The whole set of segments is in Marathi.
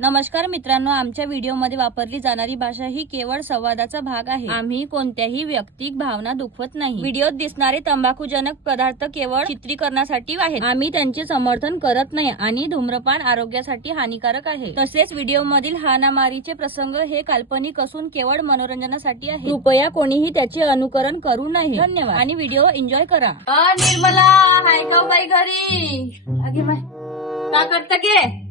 नमस्कार मित्रांनो, आमच्या व्हिडिओमध्ये वापरली जाणारी भाषा ही केवळ संवादाचा भाग आहे. आम्ही कोणत्याही वैयक्तिक भावना दुखवत नाही. व्हिडिओत दिसणारे तंबाखूजनक पदार्थ केवळ चित्रीकरणासाठी आहेत. आम्ही त्यांचे समर्थन करत नाही आणि धूम्रपान आरोग्यासाठी हानिकारक आहे. तसेच व्हिडिओमधील हाणामारीचे प्रसंग हे काल्पनिक असून केवळ मनोरंजनासाठी आहे. कृपया कोणीही त्याचे अनुकरण करू नये. धन्यवाद आणि व्हिडिओ एन्जॉय करा. निर्मला हाय का बाई घरी? अगे बाय का करता के?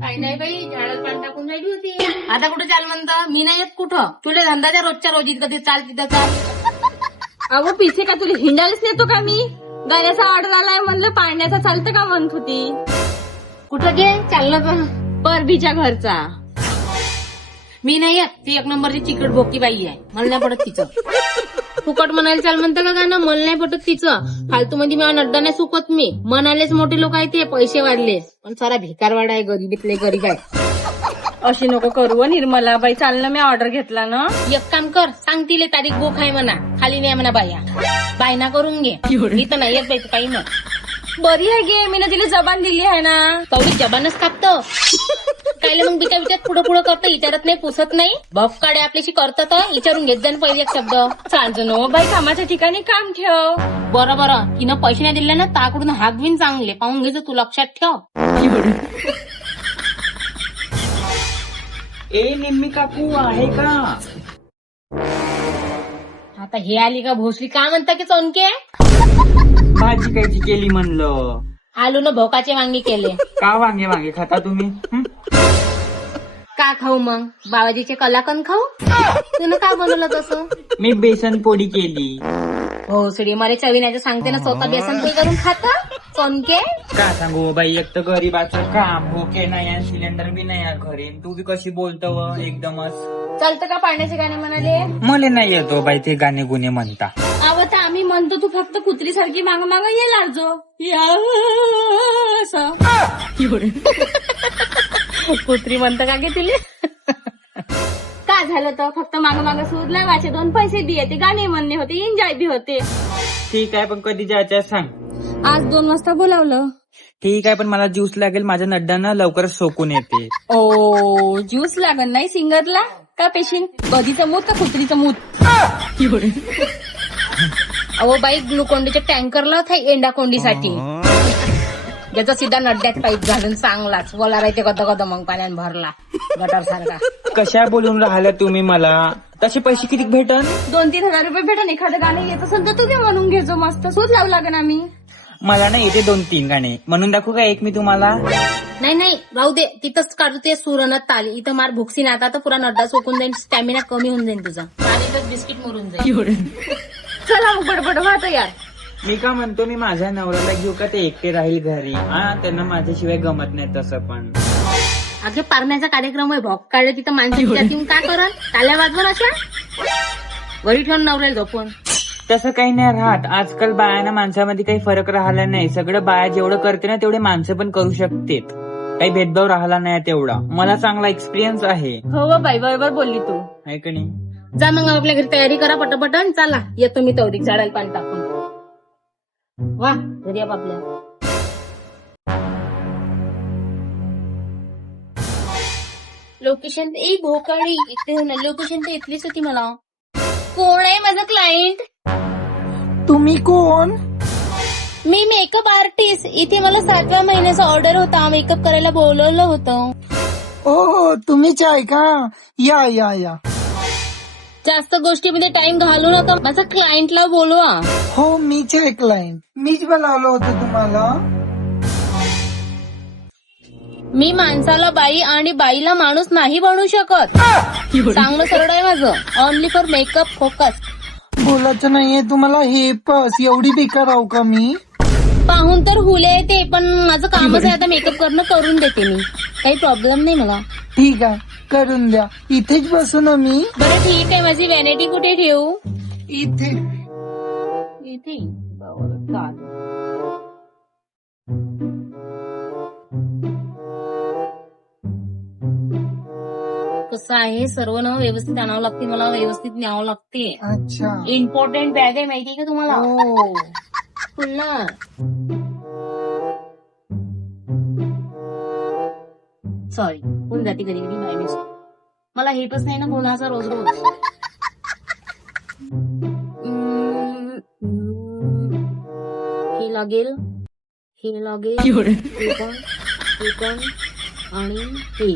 काही नाही बाई, झाडाला पाणी टाकून राहिली होती. आता कुठं चाल म्हणतं? मी नाही येत कुठं. तुला धंदाच्या रोजच्या रोजीत कधी चाल तिथं चाल. अगो पिसे का तुला हिंडायलाच नेतो का मी? गाण्याचा ऑर्डर आलाय म्हणलं, पाण्याचा चालतं का म्हणत होती. कुठं गे चाललं का? परभीच्या घरचा. मी नाही येत, ती एक नंबरची चिकट भोकी बाई आहे, मला नाही पडत तिचं. फुकट म्हणायला चाल म्हणतं का गाणं, मला नाही पटत तिचं. फालतू मध्ये मला नड्डा नाही सुकत मी. म्हणालेच मोठे लोक आहे ते, पैसे वाढलेस, पण सारा भिकारवाडा आहे, गरीबीतले गरीब आहे. अशी नको करू निर्मला बाई. चाललं, मी ऑर्डर घेतला ना. एक काम कर, सांग तिले तारीख बुक आहे म्हणा, खाली नाही म्हणा बाया. बायना करून घे, इथं नाही येत बाई काही ना. बरी आहे गे, मी ना तिला जबान दिली आहे ना. तेवढी जबानच कापतं. कायले मग बिचा विचार पुढं पुढं करतं, विचारत नाही, पुसत नाही. भपकाडे आपल्याशी करतात, विचारून घेत जा पहिले एक शब्द. चालतो बाई, कामाच्या ठिकाणी काम ठेव. बरं बरं, तिनं पैसे नाही दिले ना, ताकडून हात बिन चांगले पाहून घ्यायचं, तू लक्षात ठेव. ए निम्मी काकू आहे का? आता हे आली का भोसली, का म्हणता की चोनके? भाजी कायची केली म्हणलं. आलू न भोकाचे वांगे केले. का वांगे वांगे खाता तुम्ही? का खाऊ मग? बाबाजीचे कलाकंद खाऊ? तुला का बनवलं तसं? मी बेसन पोळी केली. भोसडी मला चवीनाचं सांगते ना, स्वतः बेसन पोळी करून खाता चोनके. का सांगू बाई, एक तर गरीबाचं काम होके नाही आणि सिलेंडर बी नाही आहे घरी. तू बी कशी बोलतो व एकदमच. चालतं का पाण्याचे गाणे म्हणाले? मला नाही येतो बाई ते गाणे गुणे म्हणता. अव तर आम्ही म्हणतो, तू फक्त कुत्री सारखी माग माग ये लाडजो असं. कुत्री म्हणतं का गे तिले? का झालं तर फक्त माग माग सूद लावायचे, 2 पैसे बी येते, गाणे म्हणणे होते, एन्जॉय बी होते. ठीक आहे, पण कधी जायचं सांग. आज 2 वाजता बोलावलं. ठीक आहे, पण मला ज्यूस लागेल, माझ्या नड्डांना लवकरच सोकून येते. ओ ज्यूस लागल नाही सिंगरला का पेशीन? कधीचं मूत का कुत्रीचं मूत? अहो बाई, ग्लुकोंडीच्या टँकरला था एंडा कोंडीसाठी. ज्याचा सीधा नड्ड्यात पाईप घालून चांगलाच वला राहते, गद गद मग पाण्यात भरला गटार सारखा. कशा बोलून राहिल्या तुम्ही मला? तसे पैसे किती भेटन? 2-3 हजार रुपये भेटन. एखादं गाणं येत असेल तर तुम्ही म्हणून घेजो, मस्त सूद लावू लागेल आम्ही. मला ना येते 2-3 गाणे म्हणून दाखवू का एक मी तुम्हाला? नाही नाही, राहू दे, तिथंच काढू ते सुरनत ताली. इथं मार भुकसी ना, आता तर पुरा नड्डा सोकून जाईल, स्टॅमिना कमी होऊन जाईल तुझा. पाणीतच बिस्किट मरून जाईल. चला मग बडबड व्हा यार. मी का म्हणतो, मी माझ्या नवऱ्याला घेऊ का? ते एकटे राहील घरी. त्यांना माझ्याशिवाय गमत नाही तसं. पण अगे पारण्याचा कार्यक्रम आहे, भॉक काढले तिथं माणसं येऊन काय करल? टाल्या वाजवून अशा घरी ठेवून नवऱ्याला झोपून. तसं काही नाही राहत. आजकाल बायाना माणसामध्ये काही फरक राहिला नाही. सगळं बाया जेवढं करते ना, तेवढे माणसं पण करू शकतेत. काही भेदभाव राहिला नाही तेवढा. मला चांगला एक्सपिरियन्स आहे. हो बाई, बरोबर बोलली तू. आहे का नाही? जा मग आपल्या घरी तयारी करा पटपट, चला येतो मी तवरीक झाडाला पाणी टाकून. वा घरी आप आपल्या. लोकेशन भोकाळी इथे हो ना, लोकेशन तर इथलीच होती. मला कोण आहे माझा क्लायंट? तुम्ही कोण? मी मेकअप आर्टिस्ट. इथे मला 7व्या महिन्याचा ऑर्डर होता, मेकअप करायला बोलवलं होतं. ओ तुम्हीच आहे का? या या या. जास्त गोष्टीमध्ये टाइम घालू नका, माझा क्लायंटला बोलवा. हो मीच आहे क्लायंट. मीच बोलावलं होतं तुम्हाला. मी माणसाला बाई आणि बाईला माणूस नाही बनवू शकत. चांगलं सरळ आहे माझं. Only for makeup focus. बोलायचं नाहीये तुम्हाला. हे पस एवढी बेकार आहो का मी? पाहून तर हुले येते, पण माझं कामच आहे आता मेकअप करणं, करून देते मी. काही प्रॉब्लेम नाही मला. ठीक आहे, करून द्या. इथेच बसू ना मी? बरं ठीक आहे, माझी व्हॅनिटी कुठे ठेवू? इथे. इथे बरं चालेल. कसं आहे, सर्व ना व्यवस्थित आणावं लागते, मला व्यवस्थित न्यावं लागते. अच्छा. इम्पॉर्टंट बॅग आहे माहितीये का तुम्हाला? हो. पुन्हा सॉरी होऊन जाते कधी कधी बाय मिस्टेक. मला हेपच नाही ना कोणाचा रोज रोज. हे लागेल, हे लागेल, हे पण आणि हे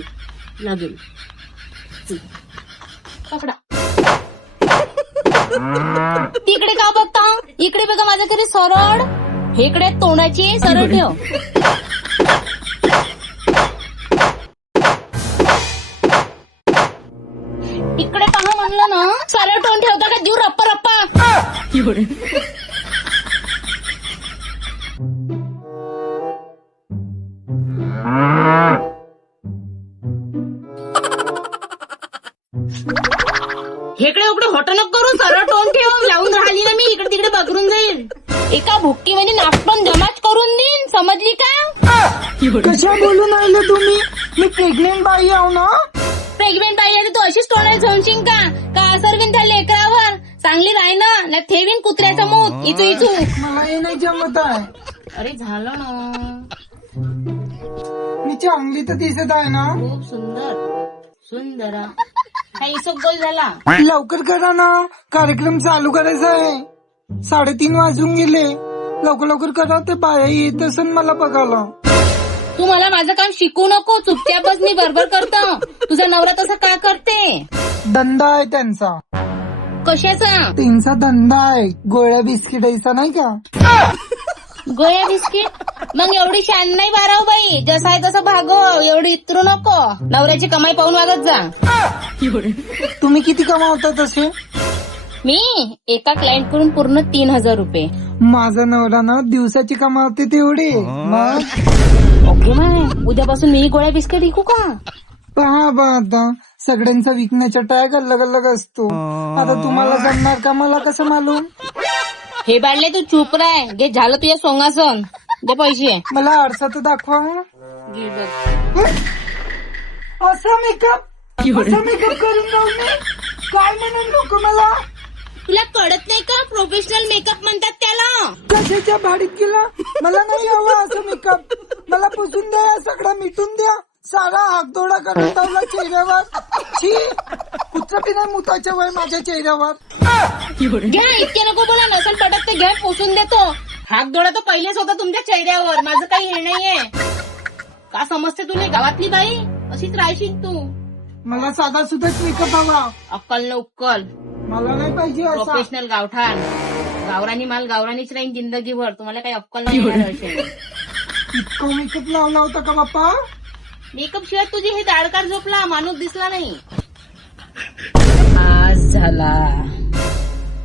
लागेल. पकडा. तिकडे का बघता, इकडे बघा माझ्या तरी सरळ. हेकडे तोंडाची सरळ ठेव. इकडे पहा म्हणलं ना, सरळ तोंड ठेवता का जीव रप्पा रप्पा. हेकडे उकडे होट नको करू, सरळ तोंड ठेव. लावून राहिली ना मी, इकडे तिकडे बघरून जाईल. एका भुक्कीमध्ये नागपण जमाच करून देईन, समजली का? कशा बोलून राहिले तुम्ही? मी प्रेग्नेंट बाई आहो ना. प्रेग्नेंट बाई आली तू अशीच तोंडाला झोंशीन का असरवीन त्या लेकरावर? चांगली राही ना ठेवीन कुत्र्याचं मूत इचू इचू. मला हे नाही जमत आहे. अरे झालं ना, मी चांगली तर दिसत आहे ना. खूप सुंदर सुंदर. हा इसोक गोल झाला. लवकर करा ना, कार्यक्रम चालू करायचा आहे. 3:30 वाजून गेले. लवकर लवकर करा, ते बाया येत असेल मला बघायला. तू मला माझं काम शिकू नको, चुपचापच मी बरोबर करतो. तुझा नवरा तसा का करते? धंदा आहे त्यांचा. कशाचा? त्यांचा धंदा आहे गोळ्या बिस्किटाचा, नाही का? गोळ्या बिस्किट? मग एवढी शान नाही बाराव बाई, जसा आहे तसं भागव. एवढी इतरू नको, नवऱ्याची कमाई पाहून वागत जा. तुम्ही किती कमावता तसे? मी एका क्लायंट कडून पूर्ण 3,000 रुपये. माझा नवरा ना दिवसाची कमावते तेवढे. मग ओके मग उद्यापासून मी गोळ्या बिस्किट विकू का? पहा बा, आता सगळ्यांचा विकण्याचा टॅग अलग अलग असतो. आता तुम्हाला जमणार का, मला कसं मालूम? हे बाळले तू चुप राह. घे झालं तुझ्या सोंगासन. दे पैसे. मला आरसा तर दाखवा. घे बघ. असा मेकअप करून जाऊ मी? काय म्हणून लोक मला? तुला कळत नाही का, प्रोफेशनल मेकअप म्हणतात त्याला. कशाच्या भाडीत गेला? मला नाही हवा असं मेकअप. मला पुसून द्या, या सगळा मिटून द्या. सारा हातदोडा करून ठेवला चेहऱ्यावर. छी, कुठं नाही मुताच्या वय माझ्या चेहऱ्यावर. घ्या, इतके नको बोला. नसेल पटत तर घ्या, पोचून देतो. हात डोळा तर पहिलेच होता तुमच्या चेहऱ्यावर. माझं काही हे नाहीये. का समजते तुला? गावातली बाई अशीच राहशील तू. मला साधा सुद्धा मेकअप हवा. अक्कल न उक्कल. मला नाही पाहिजे असा. प्रोफेशनल गावठाण. गावरानी माल गावरानीच राहीन जिंदगीभर. तुम्हाला काही अक्कल नाही येणार असेल. इतकं मेकअप लावला होता का बाप्पा? मेकअप शिवाय तुझी हे दाडकार झोपला, माणूस दिसला नाही. आज झाला.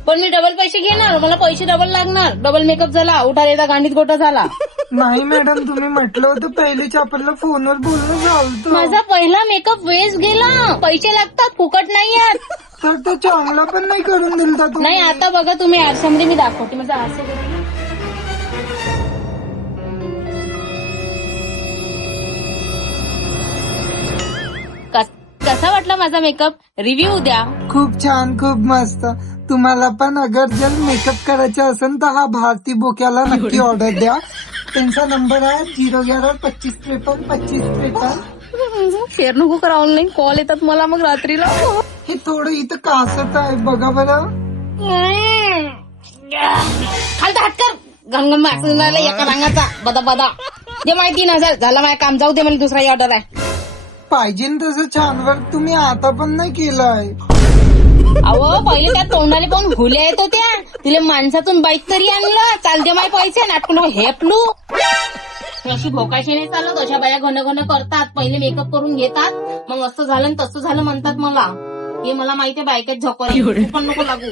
पण मी डबल पैसे घेणार, मला पैसे डबल लागणार. डबल मेकअप झाला, उठा येता गांडीत गोटा झाला. नाही मॅडम, तुम्ही म्हटलं होतं पहिलेच आपल्याला फोनवर बोलणं झालं. माझा पहिला मेकअप वेस्ट गेला. पैसे लागतात, फुकट नाही येत. तर तो चांगला पण नाही करून दिलता तू. नाही आता बघा तुम्ही आरशामध्ये, मी दाखवते माझा आरसा. कसा वाटला माझा मेकअप? रिव्ह्यू द्या. खूप छान, खूप मस्त. तुम्हाला पण अगर जर मेकअप करायचा असेल तर हा भारती बोक्याला नक्की ऑर्डर द्या. त्यांचा नंबर आहे 011-2553-2553. शेअर नको करा, ऑनलाईन कॉल येतात मला मग रात्रीला. हे थोडं इथं कासत आहे बघा बरं. खालता हात कर. गंगम एका रंगाचा बदा बदा. जे माहिती 3,000 झाला माझं काम. जाऊ दे, मला दुसरा ऑर्डर आहे. पाहिजे तसं छान वर्क तुम्ही आता पण नाही केलंय. अहो पहिले त्या तोंडाले पण हुल्या येत होत्या. तिला माणसातून बाईक तरी आणलं. चालते माय पैसे नाटकून हेपलू. अशी भोकाशी नाही चालत. अशा बाया घन घन करतात. पहिले मेकअप करून घेतात, मग असं झालं आणि तसं झालं म्हणतात मला. हे मला माहितीये, बायकात झोकर पण नको लागू.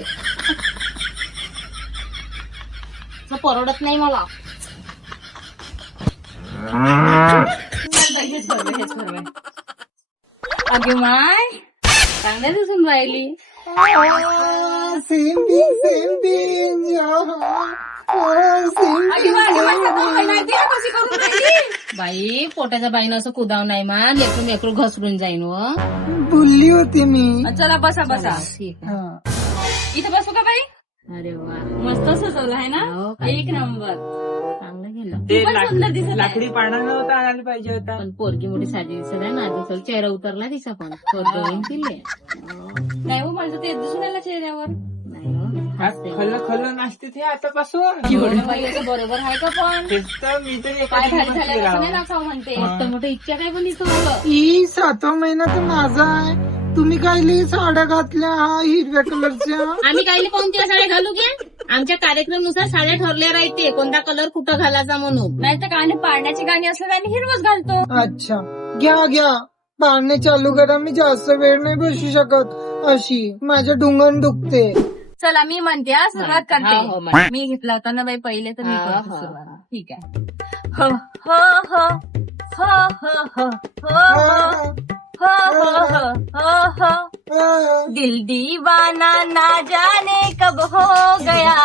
परवडत नाही मला. हेच बरोबर. अगे माय चांगल्या दिसून राहिली. सेम बिंग. बाई पोटाच्या बाईनं असं कुदाव नाही मा. लेकरू मेकरू घसरून जाईन. व बोलली होती मी. चला बसा बसा. ठीक आहे. हा. इथं बसू का बाई? अरे वा, मस्त सजवलं आहे ना, हो, एक नंबर. चांगलं गेलं. पाहिलं ते पण सुंदर दिसत आहे. लाकडी पाळणा नव्हता आणायला पाहिजे होता. पण पोरगी मोठी साधी दिसत आहे ना, दुसरा चेहरा उतरला तिचा पण पोरगं तिले नाही हो, मला तर ते दिसून आलं चेहऱ्यावर. नाही हो, हसते. खल्लं खल्लं नाचते ते आतापासून. एवढं बाई असं बरोबर आहे का पण? तेच तर मी तर एका काय भारी दिवसात झालं गेला. कसं नाही नाचावं म्हणते. मोठं मोठं इच्छा काय पण दिसतो बघ. ही 7वा महिना तर माझा आहे. तुम्ही काय साड्या घातल्या हा हिरव्या कलरच्या. आम्ही काही कोणत्या साड्या घालू घ्या, आमच्या कार्यक्रमानुसार साड्या ठरल्या राहते कोणता कलर कुठं घालायचा म्हणून. नाही तर गाणे पाळण्याची गाणी असलं आणि हिरवच घालतो. अच्छा घ्या पाळणे चालू करा. मी जास्त वेळ नाही बसू शकत अशी. माझ्या ढुंगण दुखते. चला मी म्हणते हा, सुरुवात हा, हो, करते. म्हण. मी घेतला होता ना बाई पहिले, तर मी हा, करते हा, सुरुवात. हा. ठीक आहे. हो हो हो हो हो हो हो हो हो हो हो दिल दीवाना ना जाने कब हो गया,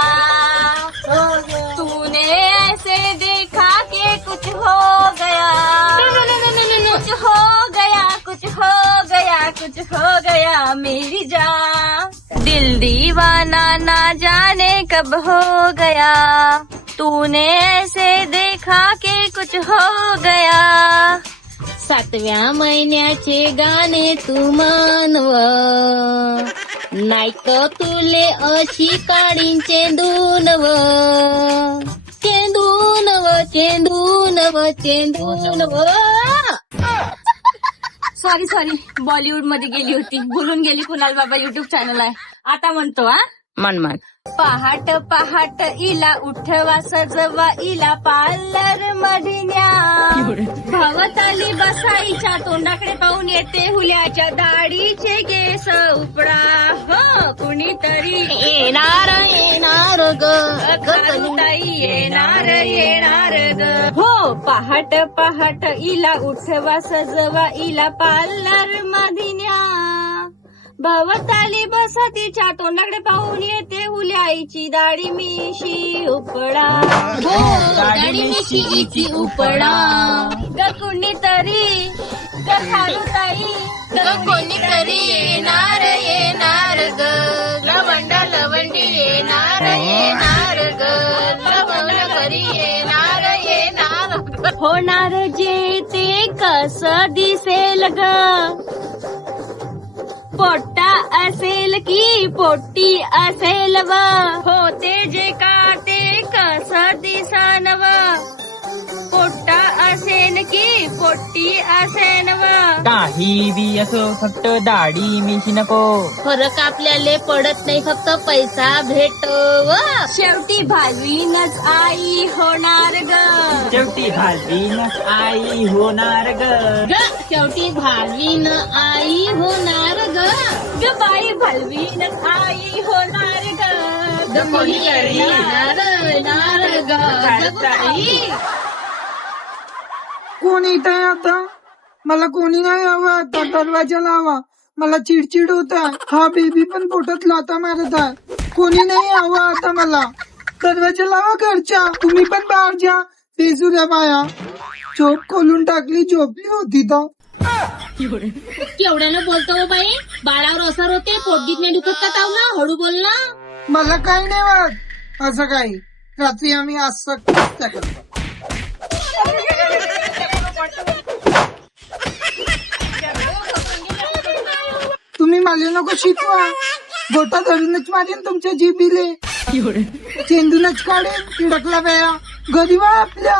तूने ऐसे देखा कि कुछ हो गया, कुछ हो गया, कुछ हो गया, कुछ हो गया मेरी जान. दिल दीवाना ना जाने कब हो गया, तूने ऐसे देखा कि कुछ हो गया. 7व्या महिन्याचे गाणे तू मानव, नाईक तुले अशी काढीन चेंदूनव, चेंदूनव, चेंदूनव, चेंदूनव. सॉरी बॉलिवूड मध्ये गेली होती, भुलून गेली. कुणाल बाबा युट्यूब चॅनल आहे. आता म्हणतो हा. मन पहाट पहाट इला उठवा सजवा इला पार्लर मधीन्या, भवताली बसाईच्या तोंडाकडे पाहून येते हुल्याच्या दाढीचे केस उपडा. हो कुणीतरी येणार ग ताई येणार ग. हो पहाट पहाट इला उठवा सजवा इला पार्लर मधीन्या, भवताली बसतीच्या तोंडाकडे पाहून येते हुल्याईची दाढी मिशी उपडा. हो गाडी मिशीची उपडा. ग कुणीतरी ग खारुताई ग कोणीतरी येणार ग, लवंडी येणार ग, लवंड घरी येणार होणार जे ते कसं दिसेल ग, पोट्टा असेल की पोट्टी असेल व, होते जे का ते कसं दिसन व, पोट्टा असेल की पोट्टी असेल व. काही बी असो फक्त दाढी मिशी नको. फरक आपल्याला पडत नाही, फक्त पैसा भेटव. शेवटी भालवीनच आई होणार ग, शेवटी भालवीन आई होणार ग. शेवटी भावीन आई होणार ग. ग बाई भालवीनच आई होणार ग. ग कोणीतरी येणार ग. कोण येत आहे आता? मला कोणी नाही हवं आता. दरवाजा लावा. मला चिडचिड होत आहे. हा बेबी पण पोटात लाथा मारत आहे. कोणी नाही हवं आता मला. दरवाजा लावा घरच्या. तुम्ही पण बाहेर जा. बेजुऱ्या बाया. झोप खोलून टाकली, झोपली होती तर. केवढ्यानं बोलतो हो बाई, बाळावर असर होते, पोटगीत नाही दुखत का तावला, हळू बोल ना. मला काही नाही वाटत असं काही. रात्री आम्ही असं करतो. तुम्ही मला नको शिकवा. गोटा धरूनच मारेन तुमच्या जिबीले. चेंडूनच काढेन. तिडकला बाया घरी वा आपल्या.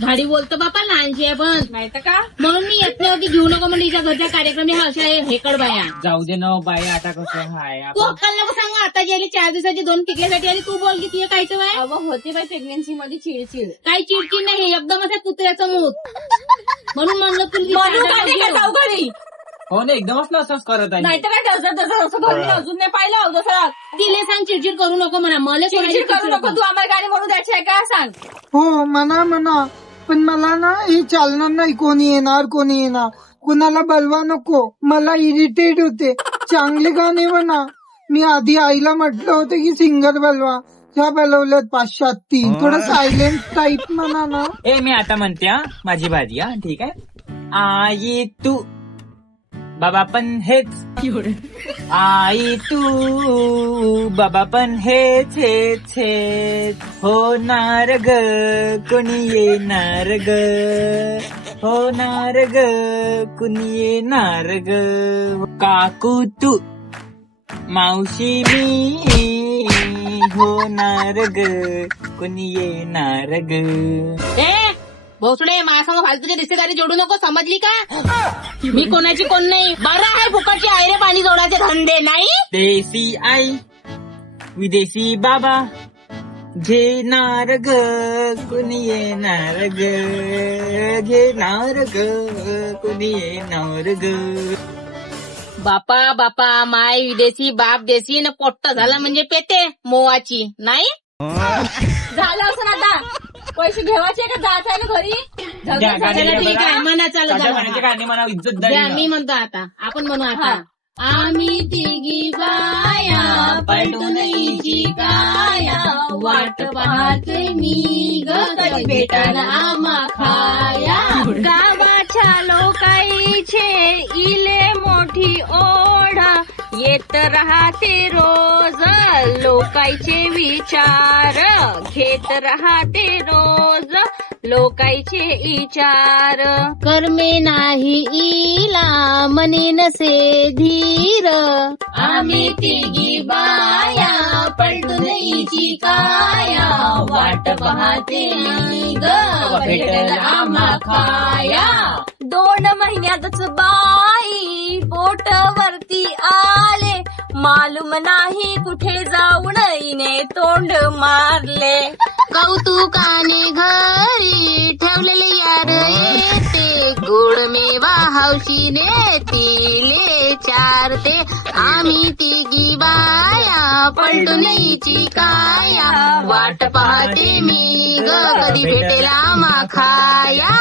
भाडी बोलतो बापा, लहानशी आहे पण. नाही तर का. म्हणून मी येत नाही होती, घेऊ नको म्हणजे हिच्या घरच्या कार्यक्रम हा अशा हेकड बाया. जाऊ दे ना बाई, आता कसं हाय तू अक्कल नको सांगा. आता गेली 4 दिवसाची 2 टिकल्यासाठी आणि तू बोल की तुझं कायचं बाय. अवं होते बाई प्रेग्नेन्सी मध्ये चिडचिड. काही चिडचिड नाही, एकदम असं कुत्र्याचं मूत. म्हणून म्हणलं तुला घरी हो ना, एकदमच ना असंच करत आहे. नाही तर काय तसं असं घरी अजून नाही पाहिलं. जसं तिले सांग चिडचिड करू नको म्हणा. मला चिडचिड करू नको. तू आम्हाला गाडी म्हणून द्यायची आहे का सांग. हो म्हणा. पण मला ना हे चालणार नाही. कोणी येणार. कुणाला बलवा नको. मला इरिटेट होते. चांगले गाणे म्हणा. मी आधी आईला म्हटलं होतं की सिंगर बलवा. ह्या बोलवल्यात 503. थोडं सायलेंट टाईप म्हणा ना. मी आता म्हणते हा, माझी बारी हा. ठीक आहे. आई तू बाबा पण हेच, आई तू बाबा पण हेच हेच हेच, होणार ग कोणी येणार ग, होणार ग कुणी येणार ग, काकू तू मावशी मी, होणार ग कुणी येणार ग. ए भोसडे, माझ्यासमोर फालतूची रिश्तेदारी जोडू नको, समजली का? मी कोणाची कोण नाही. बरं आहे फुकटची आयरे पाणी जोडायचे धंदे नाही. देसी आई विदेशी बाबा, घेणार ग कुणी येणार ग, घेणार ग कुणी येणार ग. बापा बापा, माय विदेशी बाप देशी न पोट्ट झालं म्हणजे पेते मोवाची नाही. झालं असं आता पैसे घेवायचे का जायचं आहे ना घरी? द्या, गाडी चला द्या ठीक आहे, बरं. म्हणा चालू ताज्या झालं. पाण्याचे गाणे म्हणा, इज्जत द्या, मी झाली. म्हणतो आता, आपण म्हणू आता. आम्ही तिघी बाया पलटून हिची काया, वाट पाहते मी ग कधी भेटायला आम्हा खाया. गावाच्या लोकाईचे इले मोठी ओढ, येत राहते रोज लोकाईचे विचार, घेत राहते रोज लोकाईचे विचार. कर्मे नाही इला मने नसे धीर, आम्ही तिघी बाया पलटून हिची काया, वाट पाहते मी ग भेटायला आम्हा खाया. 2 महिन्यातच बाई पोटवरती आले, मालूम नाही कुठे जाऊन इने तोंड मारले. कौतुकाने घरी ठेवलेले यार येते, गोड मेवा हौशीने तिले चारते. आम्ही तिघी बाया पलटून हिची काया, वाट पाहते मी ग कधी भेटेल आम्हा खाया.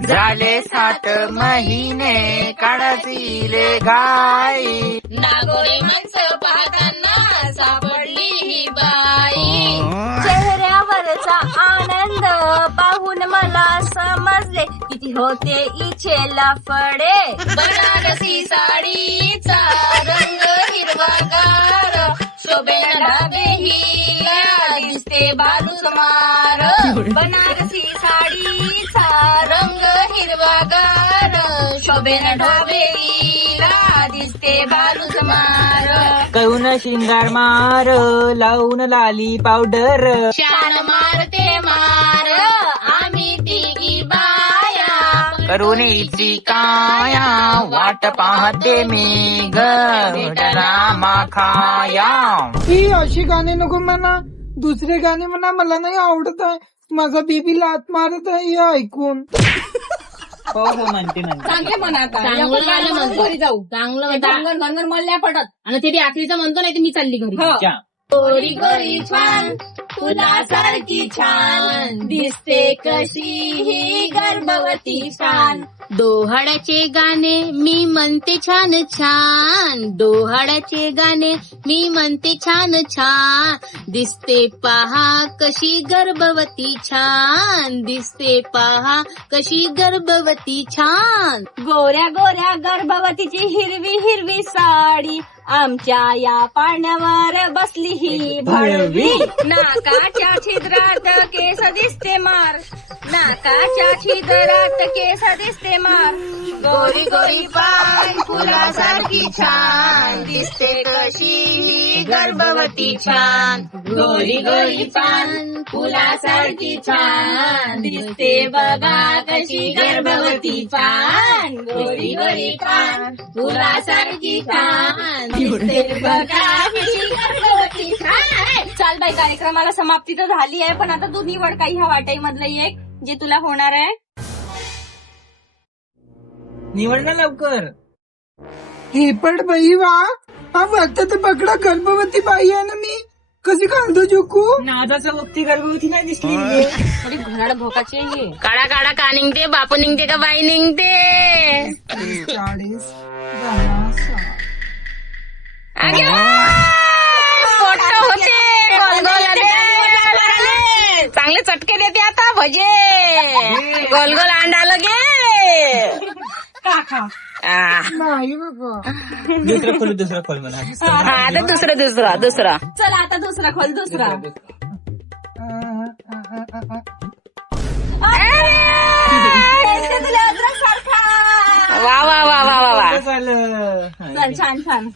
झाले 7 महिने काढातील गाई, नागोरे माणसं पाहताना सापडली ही बाई. चेहऱ्यावरचा आनंद पाहून मला समजले किती होते इचे लफडे. बनारसी साडीचा रंग हिरवागार, शोभेला ढाबे हिला दिसते बालूच मार. बनारसी साडीचा रंग हिरवागार, शोभेला ढाबे हिला दिसते बालूच मार. करून शिंगार मार, लावून लाली पावडर, शान मारते मार, आम्ही तिघी बाया करून हिची काया, वाट पाहते मी ग रामा खाया. ही अशी गाणी नको म्हणा, दुसरे गाणे म्हणा, मला नाही आवडत आहे. माझा बेबी लात मारत आहे हे ऐकून. हो हो म्हणते म्हणते. चांगले म्हणा आता. चांगलं झालं म्हणतो. घरी जाऊ. चांगलं म्हणता. घनघन घनघन मला नाही पडत. आणि ते आखरीचं म्हणतो नाही तर मी चालली घरी. हो. च्या. गोरी गोरी छान फुलासारखी छान, दिसते कशी ही गर्भवती छान. डोहाळ्याचे गाणे मी म्हणते छान छान, डोहाळ्याचे गाणे मी म्हणते छान छान. दिसते पहा कशी गर्भवती छान, दिसते पहा कशी गर्भवती छान. गोऱ्या गोऱ्या गर्भवतीची हिरवी हिरवी साडी, आमच्या या पाण्यावर बसली ही भळवी. नाकाच्या छिद्रात केस दिसते मार, नाकाच्या छिद्रात केस दिसते मार. गोरी गोरी पान फुलासारखी छान, दिसते कशी ही गर्भवती छान. गोरी गोरी पान फुलासारखी छान, दिसते बघा कशी गर्भवती छान. गोरी गोरी पान फुलासारखी छान, दिसते बघा कशी गर्भवती छान. चाल बाई, कार्यक्रमाला समाप्ती तर झाली आहे, पण आता तू निवड काही ह्या वाटाईमधलं एक जे तुला होणार आहे. निवड ना लवकर. हे पण बाई वा, हा वाटतं तर पकडा गर्भवती बाई आहे ना मी. कशी कांदो चुकू. नादाचं वक्ती गर्भवती नाही दिसली म्हणजे. थोडी घोराड भोकाची आहे हे. काढा काढा का निघते, बाप निघते का बाई निघते. 40 मोठं होते, गोल गोल आले. चांगले चटके देते आता भजे, गोल गोल अंडा लगे. नाही बाबा. दुसरं खोल मला. आता दुसरा चला आता दुसरा खोल दुसरा. वा वा वा वा वा वा. झालं. चल छान छान.